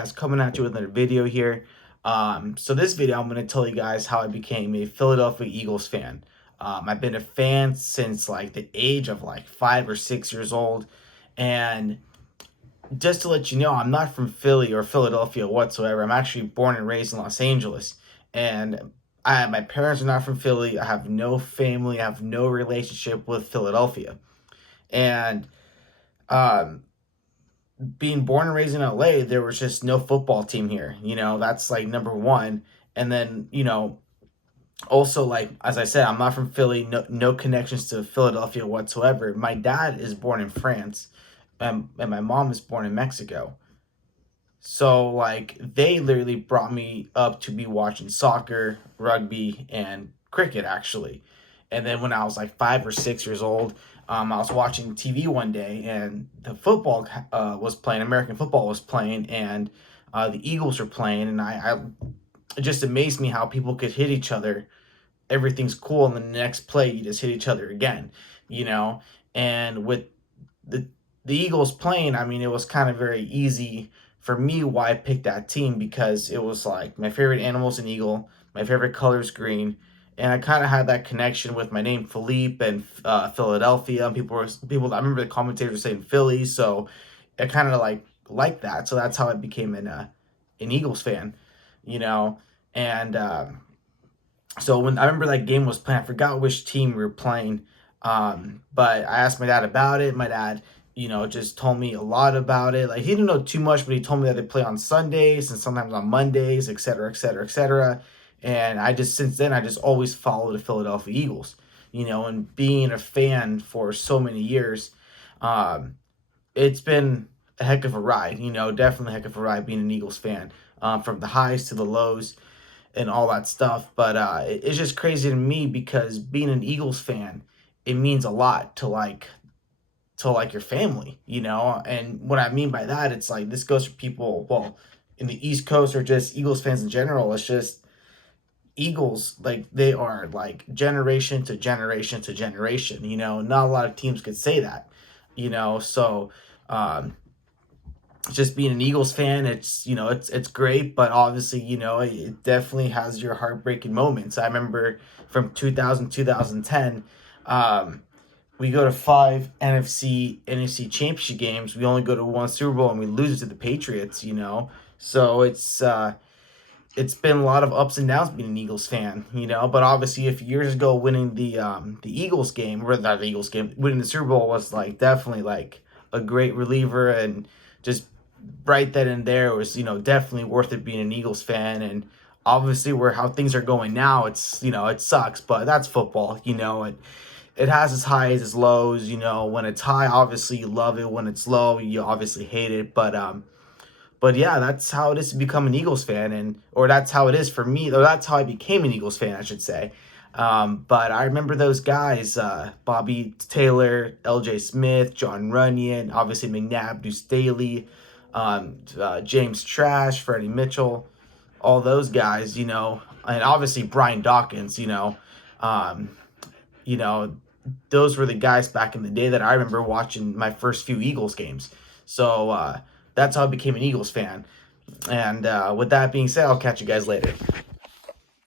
Guys, coming at you with another video here. So this video, I'm going to tell you guys how I became a Philadelphia Eagles fan. I've been a fan since like the age of like 5 or 6 years old. And just to let you know, I'm not from Philly or Philadelphia whatsoever. I'm actually born and raised in Los Angeles. And my parents are not from Philly. I have no family. I have no relationship with Philadelphia. And um, being born and raised in LA, there was just no football team here. That's like number one. And then, also, like as I said, I'm not from Philly, no connections to Philadelphia whatsoever. My dad is born in France, and my mom is born in Mexico. So like they literally brought me up to be watching soccer, rugby, and cricket actually. And then when I was like 5 or 6 years old, I was watching TV one day and the football was playing, American football was playing, and the Eagles were playing, and I it just amazed me how people could hit each other. Everything's cool, and the next play you just hit each other again, you know. And with the the Eagles playing, I mean, it was kind of very easy for me why I picked that team, because it was like my favorite animal's an eagle, my favorite color is green, and I kind of had that connection with my name Philippe and Philadelphia. And people. I remember the commentators saying Philly, so I kind of like that. So that's how I became an Eagles fan, you know. And so when I remember that game was playing, I forgot which team we were playing. But I asked my dad about it. My dad, just told me a lot about it. Like he didn't know too much, but he told me that they play on Sundays and sometimes on Mondays, et cetera, et cetera, et cetera. And since then, I just always followed the Philadelphia Eagles, and being a fan for so many years, um, it's been a heck of a ride, definitely a heck of a ride being an Eagles fan, from the highs to the lows and all that stuff. But it's just crazy to me because being an Eagles fan, it means a lot to your family, And what I mean by that, it's like this goes for people, well, in the East Coast or just Eagles fans in general. It's just Eagles, like they are like generation to generation to generation. Not a lot of teams could say that, So um, just being an Eagles fan, it's great, but obviously, it definitely has your heartbreaking moments. I remember from 2010, we go to five NFC championship games. We only go to one Super Bowl and we lose to the Patriots. So it's been a lot of ups and downs being an Eagles fan. But obviously, a few years ago, winning the Eagles game, or not the Eagles game, winning the Super Bowl was like definitely like a great reliever, and just right then and there was definitely worth it being an Eagles fan. And obviously, where how things are going now, it's it sucks, but that's football. It has its highs, its lows. When it's high, obviously you love it. When it's low, you obviously hate it. But yeah, that's how it is to become an Eagles fan, or that's how it is for me, or that's how I became an Eagles fan, I should say. But I remember those guys, Bobby Taylor, L.J. Smith, John Runyon, obviously McNabb, Deuce Staley, James Trash, Freddie Mitchell, all those guys, and obviously Brian Dawkins, um, you know, those were the guys back in the day that I remember watching my first few Eagles games. So that's how I became an Eagles fan. And with that being said, I'll catch you guys later.